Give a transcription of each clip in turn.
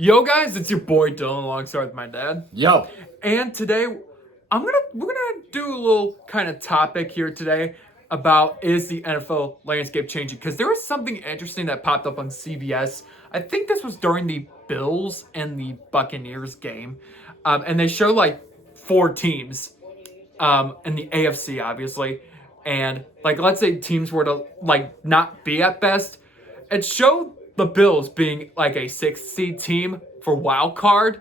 Yo guys, it's your boy Dylan alongside with my dad. Yo. And today we're gonna do a little kind of topic here today about is the NFL landscape changing? Because there was something interesting that popped up on CBS. I think this was during the Bills and the Buccaneers game. And they showed like four teams in the AFC, obviously. And like let's say teams were to like not be at best. It showed the Bills being like a 6th seed team for wild card,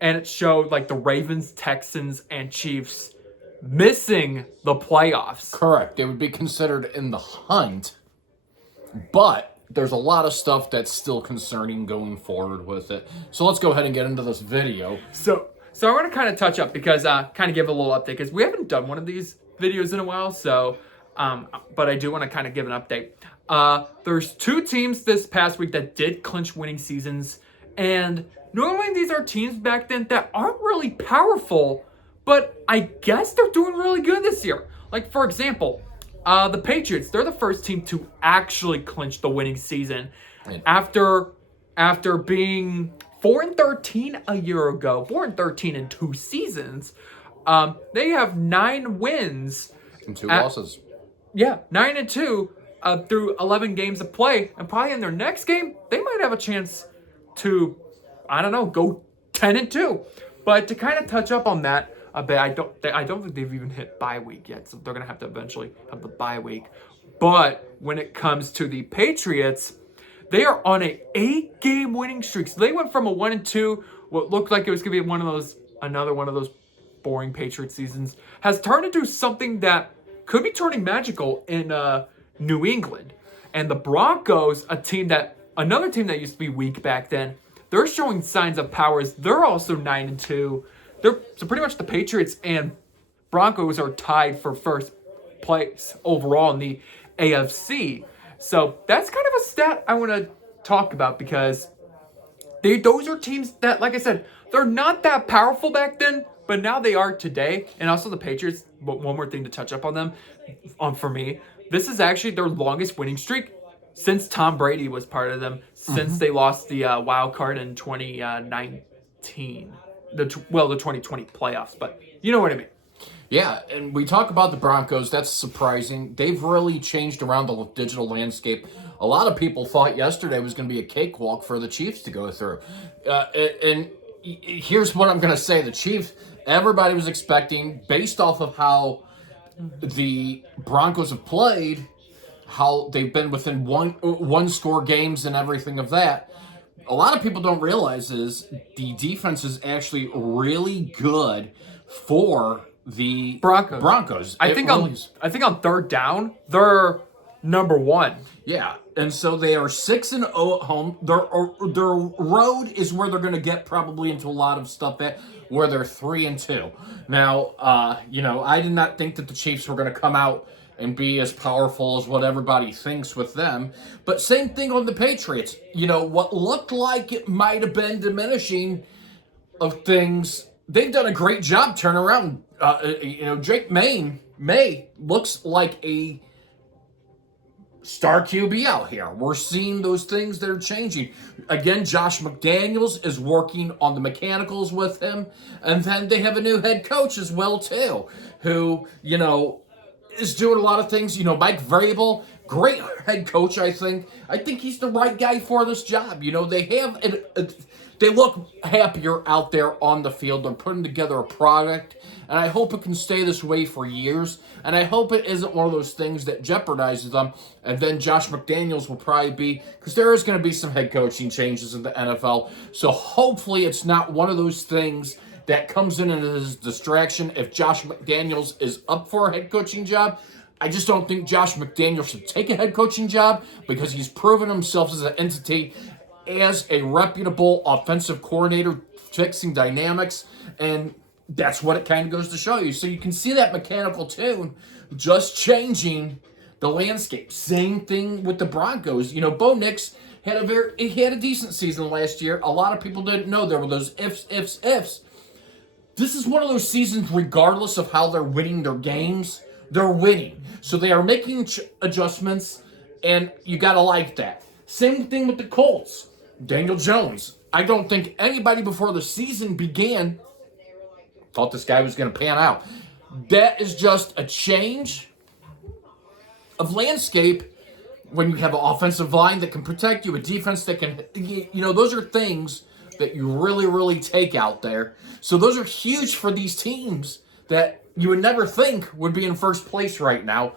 and it showed like the Ravens, Texans, and Chiefs missing the playoffs. Correct. They would be considered in the hunt, but there's a lot of stuff that's still concerning going forward with it. So let's go ahead and get into this video. So I want to kind of touch up because kind of give a little update because we haven't done one of these videos in a while. So, but I do want to kind of give an update. There's two teams this past week that did clinch winning seasons, and normally these are teams back then that aren't really powerful, but I guess they're doing really good this year. Like for example, the Patriots, they're the first team to actually clinch the winning season after being 4-13 a year ago, 4-13 in 2 seasons. They have 9 wins And 2 losses. Yeah, 9-2 through 11 games of play, and probably in their next game they might have a chance to, I don't know, go 10-2. But to kind of touch up on that a bit, I don't think they've even hit bye week yet, so they're gonna have to eventually have the bye week. But when it comes to the Patriots, they are on a 8-game winning streak. So they went from a 1-2, what looked like it was gonna be another one of those boring Patriots seasons, has turned into something that could be turning magical in New England. And the Broncos, another team that used to be weak back then, they're showing signs of powers. They're also 9-2. So pretty much the Patriots and Broncos are tied for first place overall in the AFC. So that's kind of a stat I want to talk about because those are teams that, like I said, they're not that powerful back then, but now they are today. And also the Patriots, but one more thing to touch up on them, for me, this is actually their longest winning streak since Tom Brady was part of them, since they lost the wild card in 2019. The 2020 playoffs, but you know what I mean. Yeah, and we talk about the Broncos. That's surprising. They've really changed around the digital landscape. A lot of people thought yesterday was going to be a cakewalk for the Chiefs to go through. And here's what I'm going to say. The Chiefs, everybody was expecting, based off of how the Broncos have played, how they've been within one score games and everything of that. A lot of people don't realize is the defense is actually really good for the Broncos. I think on third down, they're number 1. Yeah, and so they are 6-0 at home. Their road is where they're going to get probably into a lot of stuff at where they're 3-2. Now, I did not think that the Chiefs were going to come out and be as powerful as what everybody thinks with them. But same thing on the Patriots. What looked like it might have been diminishing of things, they've done a great job turning around. Drake May looks like a star QB out here. We're seeing those things that are changing. Again, Josh McDaniels is working on the mechanicals with him. And then they have a new head coach as well, too, who, is doing a lot of things. Mike Vrabel, great head coach, I think. I think he's the right guy for this job. They look happier out there on the field. They're putting together a product, and I hope it can stay this way for years. And I hope it isn't one of those things that jeopardizes them. And then Josh McDaniels will probably be, because there is going to be some head coaching changes in the NFL. So hopefully it's not one of those things that comes in as a distraction. If Josh McDaniels is up for a head coaching job, I just don't think Josh McDaniels should take a head coaching job because he's proven himself as an entity, as a reputable offensive coordinator, fixing dynamics, and that's what it kind of goes to show you. So you can see that mechanical tune just changing the landscape. Same thing with the Broncos. Bo Nix had a decent season last year. A lot of people didn't know there were those ifs. This is one of those seasons, regardless of how they're winning their games, they're winning. So they are making adjustments, and you got to like that. Same thing with the Colts. Daniel Jones. I don't think anybody before the season began thought this guy was going to pan out. That is just a change of landscape when you have an offensive line that can protect you, a defense that can, those are things that you really, really take out there. So those are huge for these teams that you would never think would be in first place right now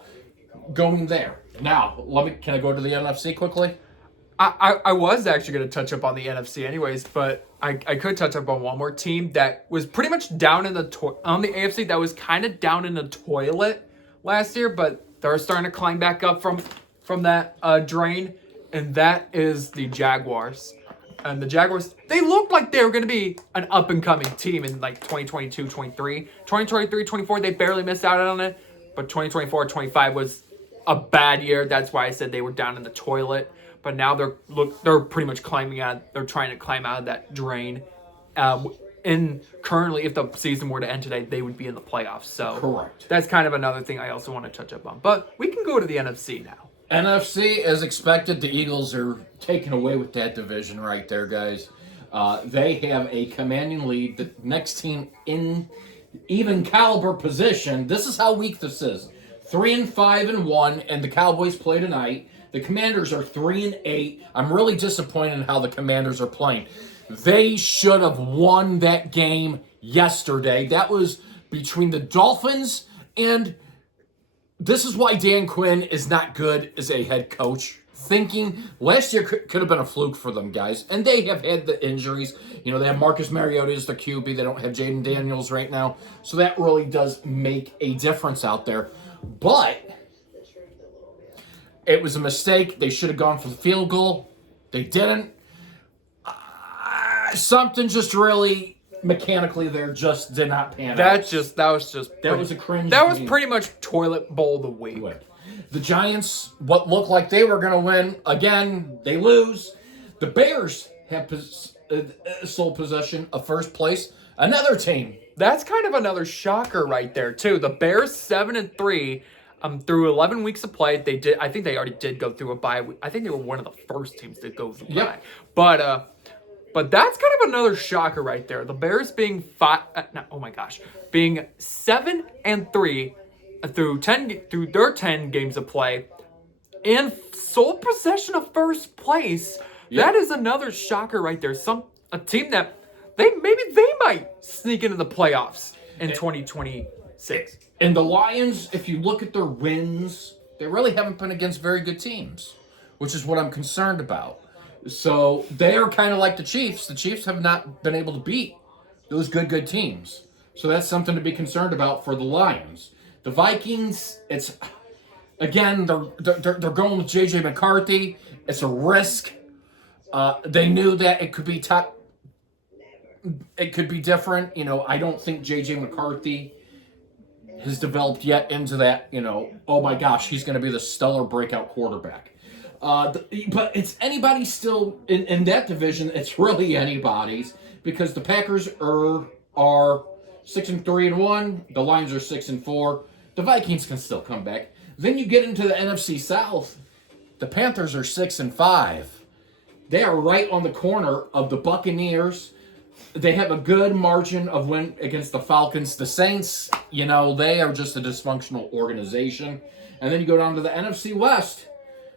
going there. Now, can I go to the NFC quickly? I was actually going to touch up on the NFC anyways, but I could touch up on one more team that was pretty much down in on the AFC that was kind of down in the toilet last year, but they're starting to climb back up from that drain, and that is the Jaguars. And the Jaguars, they looked like they were going to be an up-and-coming team in like 2022, 23. 2023, 24, they barely missed out on it, but 2024, 25 was a bad year. That's why I said they were down in the toilet. But now they're pretty much climbing out. They're trying to climb out of that drain. And currently, if the season were to end today, they would be in the playoffs. So correct. That's kind of another thing I also want to touch up on. But we can go to the NFC now. NFC, as expected, the Eagles are taking away with that division right there, guys. They have a commanding lead. The next team in even caliber position. This is how weak this is. 3-5-1, and the Cowboys play tonight. The Commanders are 3-8. I'm really disappointed in how the Commanders are playing. They should have won that game yesterday. That was between the Dolphins, and this is why Dan Quinn is not good as a head coach. Thinking last year could have been a fluke for them, guys. And they have had the injuries. They have Marcus Mariota as the QB. They don't have Jaden Daniels right now. So that really does make a difference out there. But it was a mistake. They should have gone for the field goal. They didn't. Something just really mechanically there just did not pan out. That was a cringe. That was pretty much toilet bowl of the week. The Giants, what looked like they were going to win, again, they lose. The Bears have sole possession of first place. Another team. That's kind of another shocker right there, too. The Bears 7-3 through 11 weeks of play. I think they already did go through a bye. I think they were one of the first teams to go through a bye. But that's kind of another shocker right there. The Bears being being 7-3 through their 10 games of play and sole possession of first place. Yep. That is another shocker right there. A team that they might sneak into the playoffs in 2026. And the Lions, if you look at their wins, they really haven't been against very good teams, which is what I'm concerned about. So they are kind of like the Chiefs. The Chiefs have not been able to beat those good teams. So that's something to be concerned about for the Lions. The Vikings, it's again they're going with J.J. McCarthy. It's a risk. They knew that it could be top. It could be different. I don't think J.J. McCarthy has developed yet into that. Oh my gosh, he's going to be the stellar breakout quarterback. But it's anybody still in that division. It's really anybody's because the Packers are 6-3-1. The Lions are 6-4. The Vikings can still come back. Then you get into the NFC South. The Panthers are 6-5. They are right on the corner of the Buccaneers. They have a good margin of win against the Falcons. The Saints, they are just a dysfunctional organization. And then you go down to the NFC West.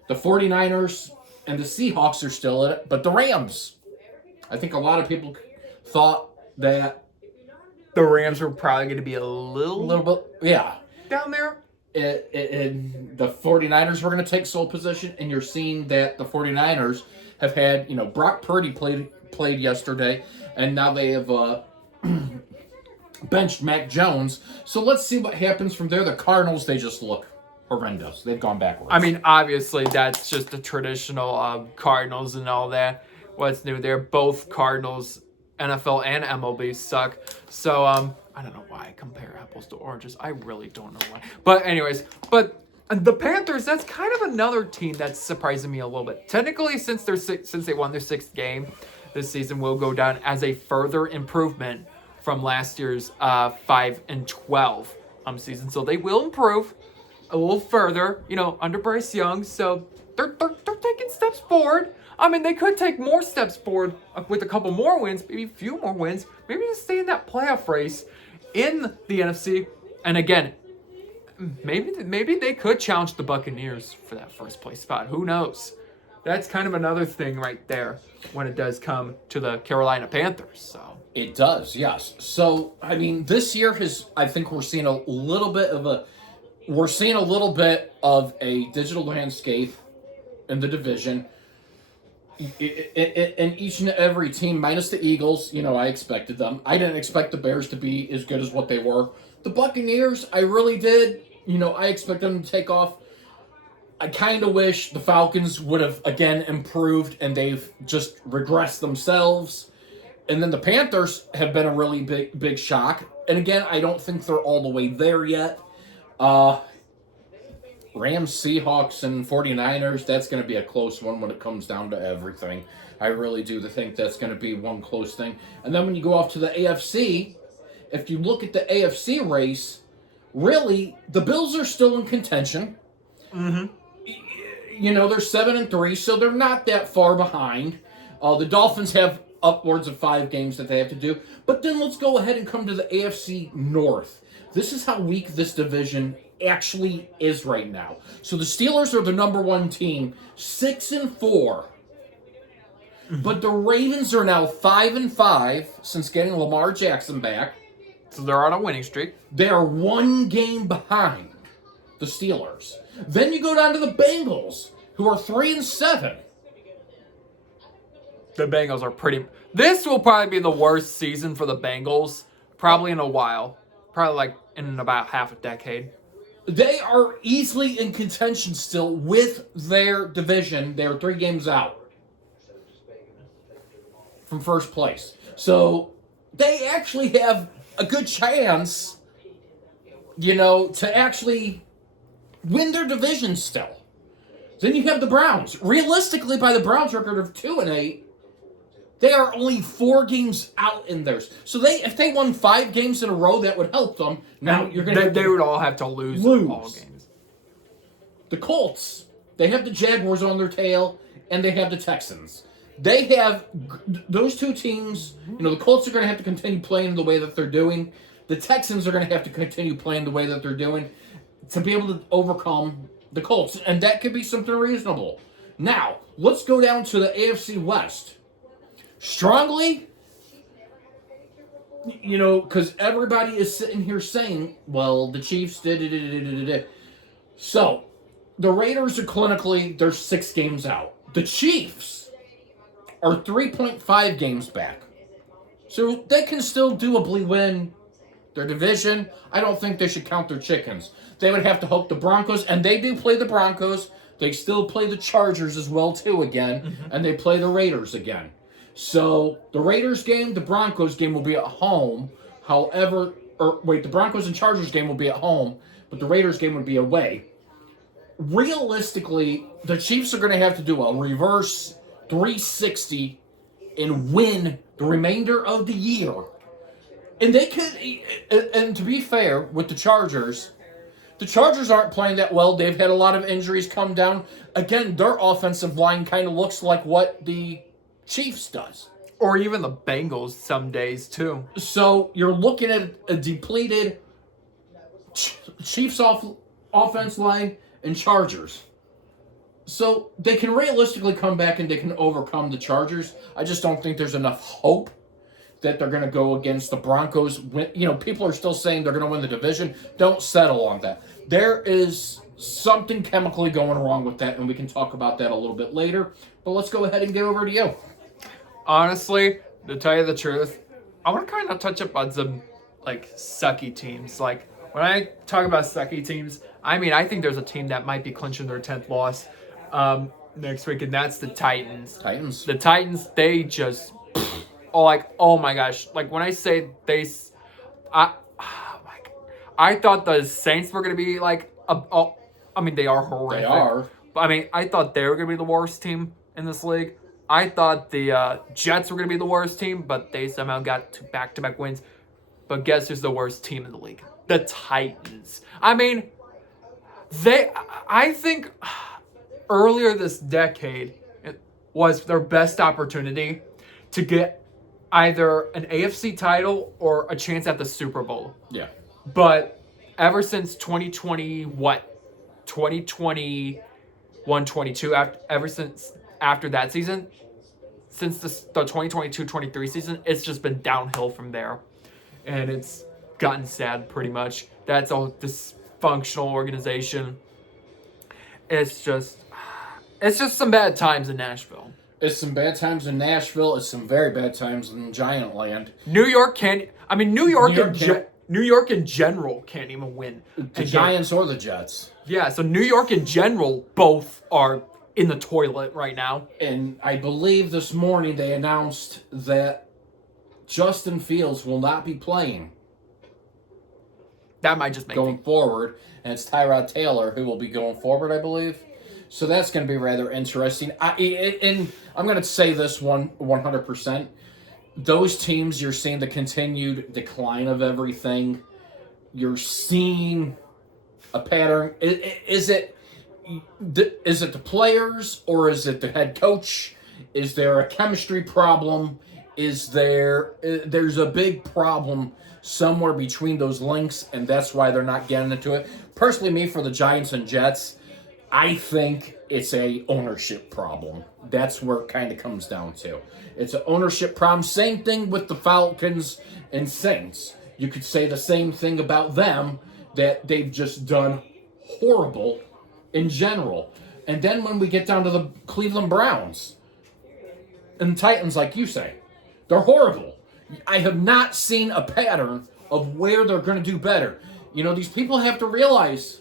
The 49ers and the Seahawks are still in it, but the Rams. I think a lot of people thought that the Rams were probably going to be a little bit, down there. And the 49ers were going to take sole position, and you're seeing that the 49ers have had, Brock Purdy played yesterday, and now they have benched Mac Jones. So let's see what happens from there. The Cardinals, they just look horrendous. They've gone backwards. I mean, obviously, that's just the traditional Cardinals and all that. What's new there? Both Cardinals, NFL and MLB, suck. So, I don't know why I compare apples to oranges. I really don't know why. But anyways, the Panthers, that's kind of another team that's surprising me a little bit. Technically, since they won their 6th game, this season will go down as a further improvement from last year's 5-12 season. So they will improve a little further, under Bryce Young. So they're taking steps forward. I mean, they could take more steps forward with a couple more wins, maybe a few more wins, maybe just stay in that playoff race in the NFC. And again, maybe they could challenge the Buccaneers for that first place spot. Who knows? That's kind of another thing right there when it does come to the Carolina Panthers. So it does, yes. So I mean, this year I think we're seeing a little bit of a digital landscape in the division. In each and every team, minus the Eagles, I expected them. I didn't expect the Bears to be as good as what they were. The Buccaneers, I really did. I expect them to take off. I kind of wish the Falcons would have, again, improved, and they've just regressed themselves. And then the Panthers have been a really big shock. And again, I don't think they're all the way there yet. Rams, Seahawks, and 49ers, that's going to be a close one when it comes down to everything. I really do think that's going to be one close thing. And then when you go off to the AFC, if you look at the AFC race, really, the Bills are still in contention. Mm-hmm. They're 7-3, so they're not that far behind. The Dolphins have upwards of 5 games that they have to do. But then let's go ahead and come to the AFC North. This is how weak this division actually is right now. So the Steelers are the number 1 team, 6-4. Mm-hmm. But the Ravens are now 5-5 since getting Lamar Jackson back. So they're on a winning streak. They are 1 game behind the Steelers. Then you go down to the Bengals, who are 3-7. The Bengals are pretty... This will probably be the worst season for the Bengals, probably in a while. Probably like in about half a decade. They are easily in contention still with their division. They're 3 games out from first place. So they actually have a good chance, to actually win their division still. Then you have the Browns. Realistically, by the Browns' record of 2-8, they are only 4 games out in theirs. So if they won 5 games in a row, that would help them. Now you're going to they would all have to lose all games. The Colts, they have the Jaguars on their tail, and they have the Texans. They have those 2 teams. The Colts are going to have to continue playing the way that they're doing. The Texans are going to have to continue playing the way that they're doing to be able to overcome the Colts, and that could be something reasonable. Now, let's go down to the AFC West. Strongly, because everybody is sitting here saying, well, the Chiefs did. So, the Raiders are clinically, they're 6 games out. The Chiefs are 3.5 games back. So, they can still doably win their division. I don't think they should count their chickens. They would have to hope the Broncos, and they do play the Broncos. They still play the Chargers as well, too, again. And they play the Raiders again. So, the Raiders game, the Broncos game will be at home. The Broncos and Chargers game will be at home, but the Raiders game would be away. Realistically, the Chiefs are going to have to do a reverse 360 and win the remainder of the year. And they could, and to be fair, with the Chargers aren't playing that well. They've had a lot of injuries come down. Again, their offensive line kind of looks like what the Chiefs does. Or even the Bengals some days, too. So you're looking at a depleted Chiefs offense line and Chargers. So they can realistically come back and they can overcome the Chargers. I just don't think there's enough hope that they're going to go against the Broncos. People are still saying they're going to win the division. Don't settle on that. There is something chemically going wrong with that, and we can talk about that a little bit later. But let's go ahead and get over to you. Honestly, to tell you the truth, I want to kind of touch up on some, sucky teams. Like, when I talk about sucky teams, I think there's a team that might be clinching their 10th loss next week, and that's the Titans. The Titans, they just... Oh my gosh. When I say I thought the Saints were going to be they are horrific. They are. But I thought they were going to be the worst team in this league. I thought the Jets were going to be the worst team, but they somehow got 2 back-to-back wins. But guess who's the worst team in the league? The Titans. I think earlier this decade, was their best opportunity to get either an AFC title or a chance at the Super Bowl. Yeah. But ever since 2020, 2021, 22, ever since after that season, since the 2022-23 season, it's just been downhill from there. And it's gotten sad pretty much. That's a dysfunctional organization. It's just some bad times in Nashville. It's some bad times in Nashville. It's some very bad times in Giant Land. New York in general can't even win. The Giants or the Jets. Yeah, so New York in general both are in the toilet right now. And I believe this morning they announced that Justin Fields will not be playing. That might just make going forward, and it's Tyrod Taylor who will be going forward, I believe. So that's going to be rather interesting. And I'm going to say this 100%. Those teams, you're seeing the continued decline of everything. You're seeing a pattern. Is it the players or is it the head coach? Is there a chemistry problem? There's a big problem somewhere between those links, and that's why they're not getting into it. Personally, me, for the Giants and Jets, I think it's a ownership problem. That's where it kind of comes down to. It's an ownership problem. Same thing with the Falcons and Saints. You could say the same thing about them, that they've just done horrible in general. And then when we get down to the Cleveland Browns and Titans, like you say, they're horrible. I have not seen a pattern of where they're going to do better. You know, these people have to realize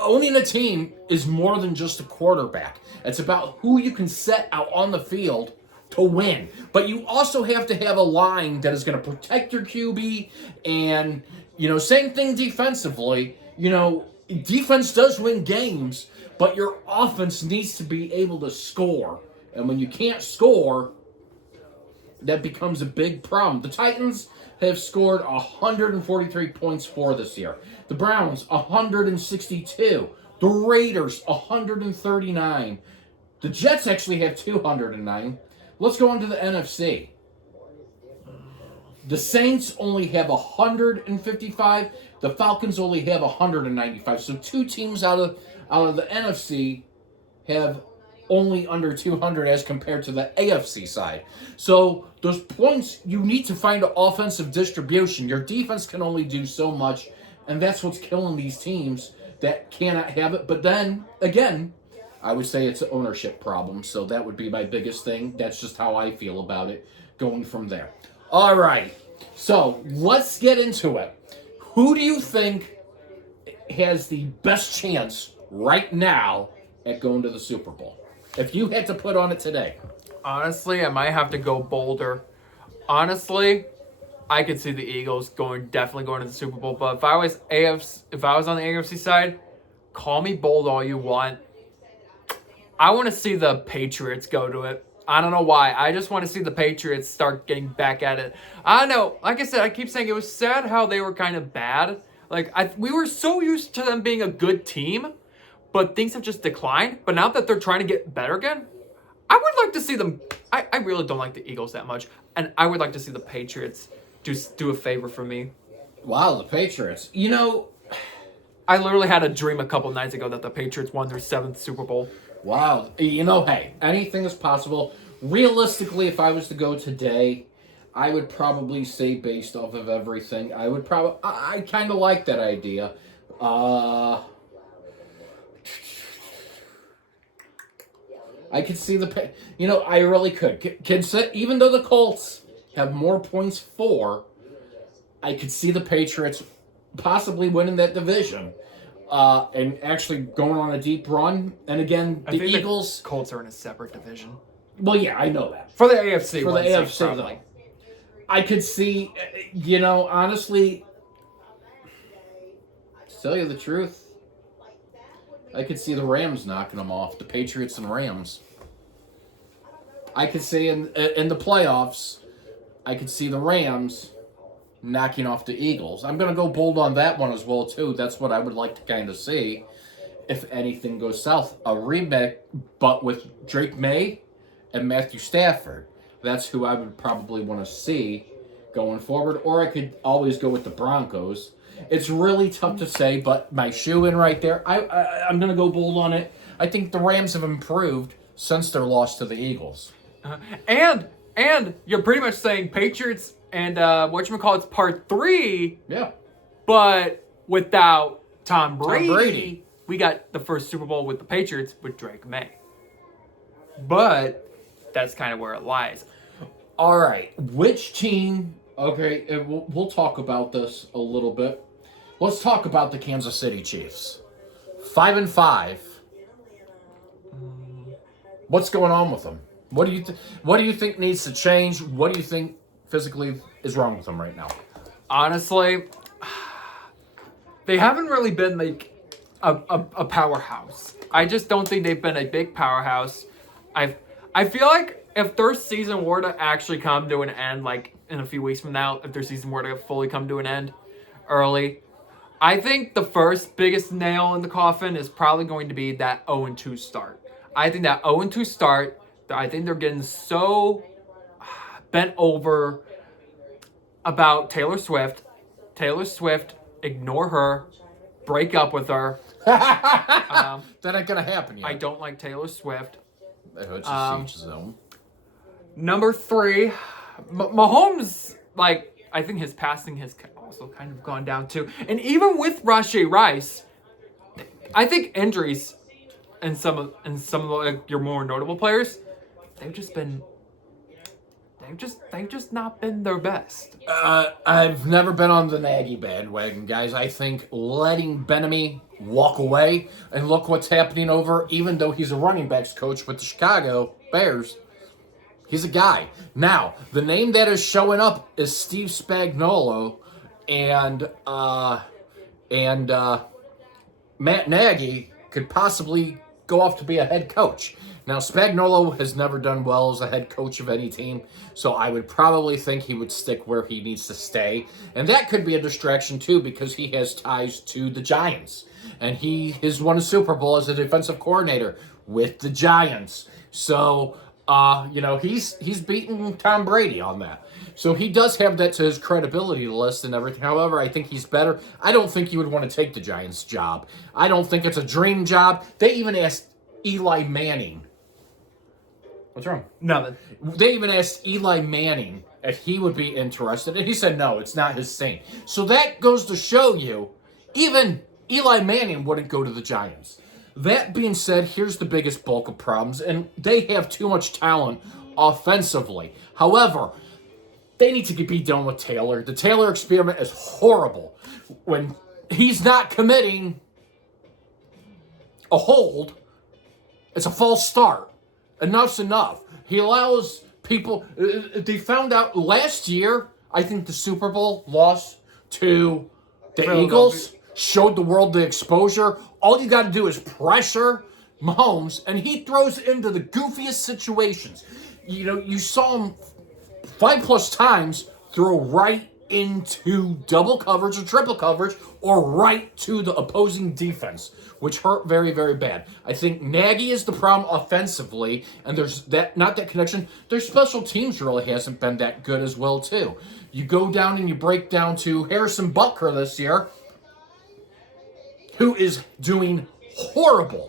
owning a team is more than just a quarterback. It's about who you can set out on the field to win. But you also have to have a line that is going to protect your QB. And, you know, same thing defensively. You know, defense does win games, but your offense needs to be able to score. And when you can't score, that becomes a big problem. The Titans have scored 143 points for this year. The Browns, 162. The Raiders, 139. The Jets actually have 209. Let's go into the NFC. The Saints only have 155. The Falcons only have 195. So two teams out of the NFC have only under 200 as compared to the AFC side. So those points, you need to find an offensive distribution. Your defense can only do so much, and that's what's killing these teams that cannot have it. But then, again, I would say it's an ownership problem, so that would be my biggest thing. That's just how I feel about it, going from there. All right, so let's get into it. Who do you think has the best chance right now at going to the Super Bowl? If you had to put on it today. Honestly, I might have to go bolder. Honestly, I could see the Eagles definitely going to the Super Bowl. But if I was on the AFC side, call me bold all you want. I want to see the Patriots go to it. I don't know why. I just want to see the Patriots start getting back at it. I don't know. Like I said, I keep saying it was sad how they were kind of bad. We were so used to them being a good team, but things have just declined. But now that they're trying to get better again, I would like to see them. I really don't like the Eagles that much, and I would like to see the Patriots do a favor for me. Wow, the Patriots. You know, I literally had a dream a couple nights ago that the Patriots won their 7th Super Bowl. Wow. You know, hey, anything is possible. Realistically, if I was to go today, I would probably say, based off of everything, I kind of like that idea. I could see I really could. Even though the Colts have more points for, I could see the Patriots possibly winning that division. And actually going on a deep run. And again, the Eagles... The Colts are in a separate division. Well, yeah, I know that. For the AFC. For the AFC, though. I could see, honestly, to tell you the truth, I could see the Rams knocking them off. The Patriots and Rams. I could see in the playoffs, I could see the Rams knocking off the Eagles. I'm going to go bold on that one as well, too. That's what I would like to kind of see. if anything goes south, a rematch, but with Drake May and Matthew Stafford. That's who I would probably want to see going forward. Or I could always go with the Broncos. It's really tough to say, but my shoe in right there, I'm going to go bold on it. I think the Rams have improved since their loss to the Eagles. And you're pretty much saying Patriots and whatchamacallit's part 3. Yeah. But without Tom Brady, Tom Brady, we got the first Super Bowl with the Patriots with Drake May. But that's kind of where it lies. All right. Which team? Okay, and we'll talk about this a little bit. Let's talk about the Kansas City Chiefs. 5-5. What's going on with them? What do you think needs to change? What do you think physically is wrong with them right now? Honestly, they haven't really been like a powerhouse. I just don't think they've been a big powerhouse. I feel like if their season were to actually come to an end, like in a few weeks from now, if their season were to fully come to an end early, I think the first biggest nail in the coffin is probably going to be that 0-2 start. I think that 0-2 start, I think they're getting so bent over about Taylor Swift. Taylor Swift, ignore her, break up with her. That ain't gonna happen yet. I don't like Taylor Swift. Number 3, Mahomes, like, I think his passing has also kind of gone down too. And even with Rashee Rice, I think injuries and some of like, your more notable players, they've just not been their best. I've never been on the Nagy bandwagon, guys. I think letting Benamy walk away, and look what's happening over, even though he's a running backs coach with the Chicago Bears, he's a guy. Now, the name that is showing up is Steve Spagnuolo, and Matt Nagy could possibly go off to be a head coach. Now, Spagnuolo has never done well as a head coach of any team, so I would probably think he would stick where he needs to stay. And that could be a distraction, too, because he has ties to the Giants. And he has won a Super Bowl as a defensive coordinator with the Giants. So, he's beaten Tom Brady on that. So he does have that to his credibility list and everything. However, I think he's better. I don't think he would want to take the Giants job. I don't think it's a dream job. They even asked Eli Manning. What's wrong? Nothing. They even asked Eli Manning if he would be interested, and he said no, it's not his thing. So that goes to show you, even Eli Manning wouldn't go to the Giants. That being said, here's the biggest bulk of problems, and they have too much talent offensively. However, they need to be done with Taylor. The Taylor experiment is horrible. When he's not committing a hold, it's a false start. Enough's enough. He allows people... They found out last year, I think the Super Bowl loss to the Eagles showed the world the exposure. All you got to do is pressure Mahomes, and he throws into the goofiest situations. You saw him 5+ times throw right into double coverage or triple coverage or right to the opposing defense, which hurt very, very bad. I think Nagy is the problem offensively, and there's not that connection. Their special teams really hasn't been that good as well, too. You go down and you break down to Harrison Butker this year, who is doing horrible.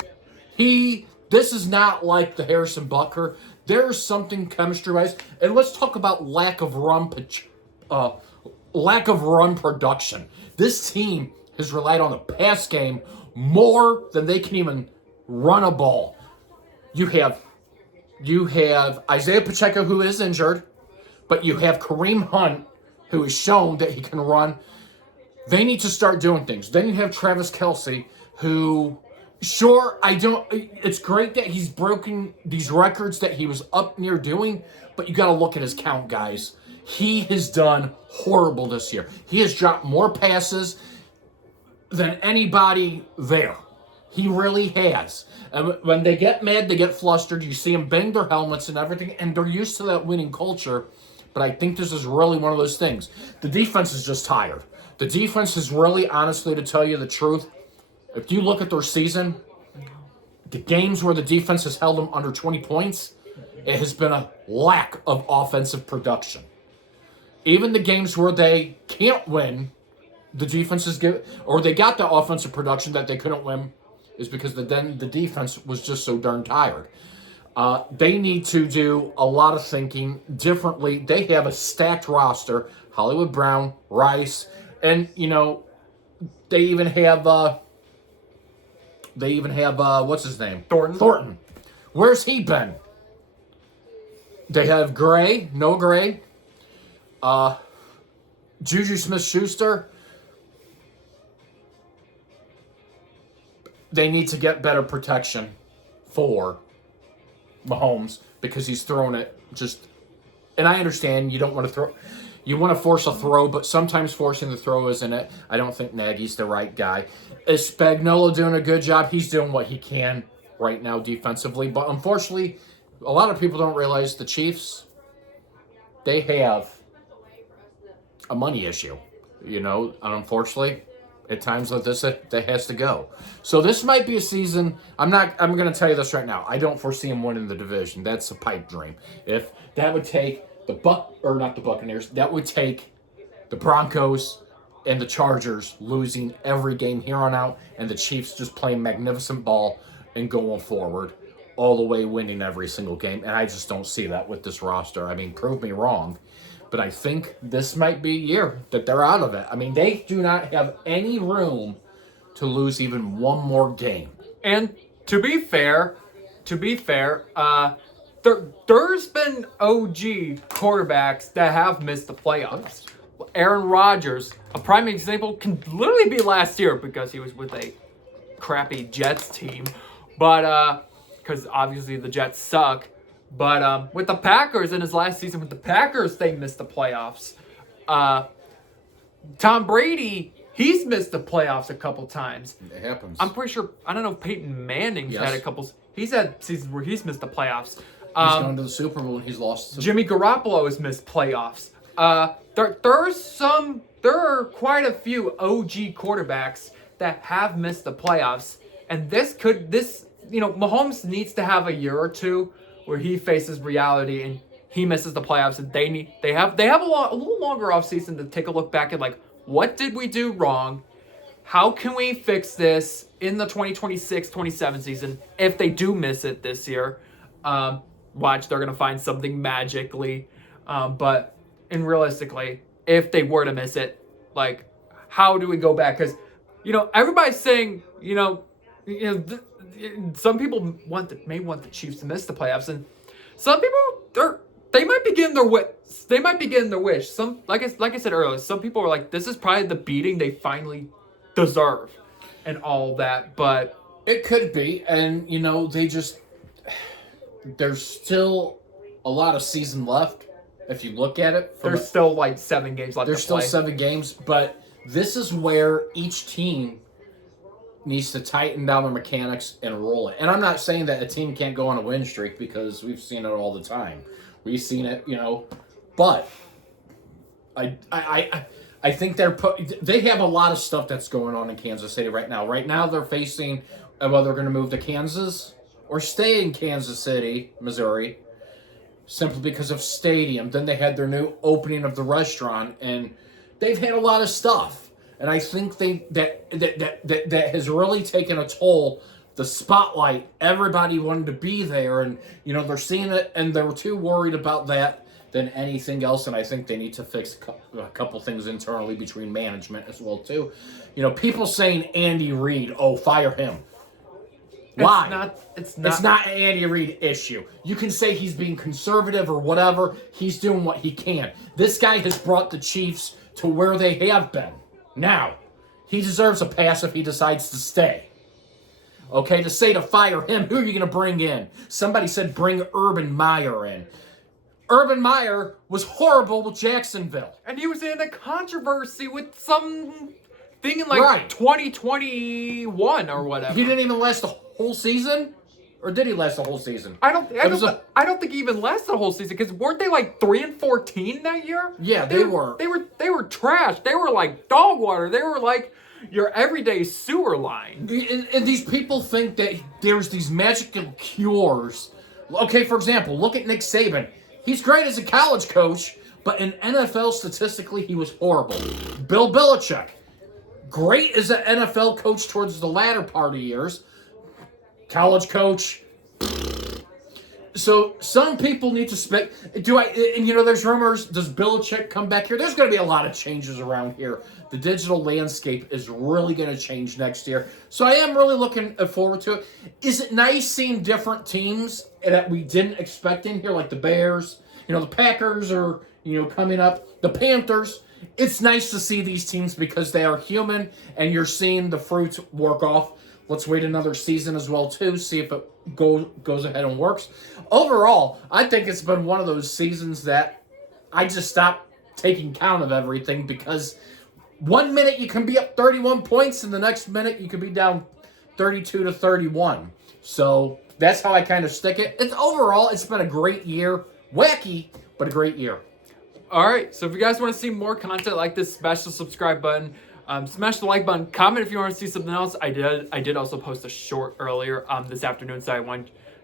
This is not like the Harrison Butker. There's something chemistry-wise, and let's talk about lack of run production. This team has relied on the pass game more than they can even run a ball. You have Isaiah Pacheco, who is injured, but you have Kareem Hunt, who has shown that he can run. They need to start doing things. Then you have Travis Kelce, who, sure, it's great that he's broken these records that he was up near doing, but you got to look at his count, guys. He has done horrible this year. He has dropped more passes than anybody there. He really has. And when they get mad, they get flustered. You see them bang their helmets and everything, and they're used to that winning culture. But I think this is really one of those things. The defense is just tired. The defense is really, honestly, to tell you the truth, If you look at their season, the games where the defense has held them under 20 points, it has been a lack of offensive production. Even the games where they can't win, the defense is good, or they got the offensive production that they couldn't win, is because then the defense was just so darn tired. They need to do a lot of thinking differently. They have a stacked roster: Hollywood Brown, Rice, and they even have what's his name? Thornton. Where's he been? They have Gray, no Gray. Juju Smith-Schuster. They need to get better protection for Mahomes because he's throwing it just. And I understand you don't want to throw. You want to force a throw, but sometimes forcing the throw isn't it. I don't think Nagy's the right guy. Is Spagnuolo doing a good job? He's doing what he can right now defensively. But unfortunately, a lot of people don't realize the Chiefs, they have a money issue. And unfortunately, at times like this, that has to go. So this might be a season. I'm going to tell you this right now. I don't foresee him winning the division. That's a pipe dream. If that would take not the Buccaneers, that would take the Broncos and the Chargers losing every game here on out, and the Chiefs just playing magnificent ball and going forward all the way, winning every single game. And I just don't see that with this roster. I mean, prove me wrong. But I think this might be a year that they're out of it. I mean, they do not have any room to lose even one more game. And to be fair, there's been OG quarterbacks that have missed the playoffs. Aaron Rodgers, a prime example, can literally be last year because he was with a crappy Jets team. But, because obviously the Jets suck. But with the Packers in his last season with the Packers, they missed the playoffs. Tom Brady, he's missed the playoffs a couple times. It happens. I'm pretty sure, I don't know if Peyton Manning's had a couple. He's had seasons where he's missed the playoffs. He's gone to the Super Bowl and he's lost. Jimmy Garoppolo has missed playoffs. There are quite a few OG quarterbacks that have missed the playoffs. And Mahomes needs to have a year or two where he faces reality and he misses the playoffs, and they have a little longer offseason to take a look back at what did we do wrong? How can we fix this in the 2026-27 season if they do miss it this year? Watch, they're gonna find something magically. But realistically, if they were to miss it, how do we go back? Because everybody's saying some people may want the Chiefs to miss the playoffs, and some people they might be getting their wish. Some like I said earlier, some people are like, this is probably the beating they finally deserve, and all that. But it could be, and there's still a lot of season left. If you look at it, there's still 7 games left. There's still 7 games, but this is where each team needs to tighten down the mechanics and roll it. And I'm not saying that a team can't go on a win streak because we've seen it all the time. We've seen it, but I think they have a lot of stuff that's going on in Kansas City right now. Right now they're facing whether they're going to move to Kansas or stay in Kansas City, Missouri, simply because of stadium. Then they had their new opening of the restaurant, and they've had a lot of stuff. And I think that has really taken a toll. The spotlight, everybody wanted to be there, and they're seeing it, and they were too worried about that than anything else. And I think they need to fix a couple things internally between management as well too. People saying Andy Reid, fire him. Why? It's not an Andy Reid issue. You can say he's being conservative or whatever. He's doing what he can. This guy has brought the Chiefs to where they have been. Now, he deserves a pass if he decides to stay. Okay, to fire him, who are you going to bring in? Somebody said bring Urban Meyer in. Urban Meyer was horrible with Jacksonville. And he was in a controversy with some thing in 2021 or whatever. He didn't even last the whole season? Or did he last the whole season? I don't think he even lasted the whole season, because weren't they 3-14 that year? Yeah, they were. They were trash. They were like dog water. They were your everyday sewer line. And these people think that there's these magical cures. Okay, for example, look at Nick Saban. He's great as a college coach, but in NFL statistically, he was horrible. Bill Belichick, great as an NFL coach towards the latter part of years. College coach. So some people need to there's rumors, does Belichick come back here? There's going to be a lot of changes around here. The digital landscape is really going to change next year. So I am really looking forward to it. Is it nice seeing different teams that we didn't expect in here, like the Bears, the Packers are, coming up, the Panthers. It's nice to see these teams because they are human and you're seeing the fruits work off. Let's wait another season as well, too, see if it goes ahead and works. Overall, I think it's been one of those seasons that I just stopped taking count of everything because 1 minute you can be up 31 points and the next minute you can be down 32-31. So that's how I kind of stick it. It's been a great year. Wacky, but a great year. All right, so if you guys want to see more content like this, smash the subscribe button. Smash the like button. Comment if you want to see something else. I did also post a short earlier this afternoon,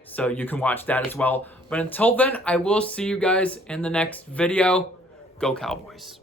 so you can watch that as well. But until then, I will see you guys in the next video. Go Cowboys.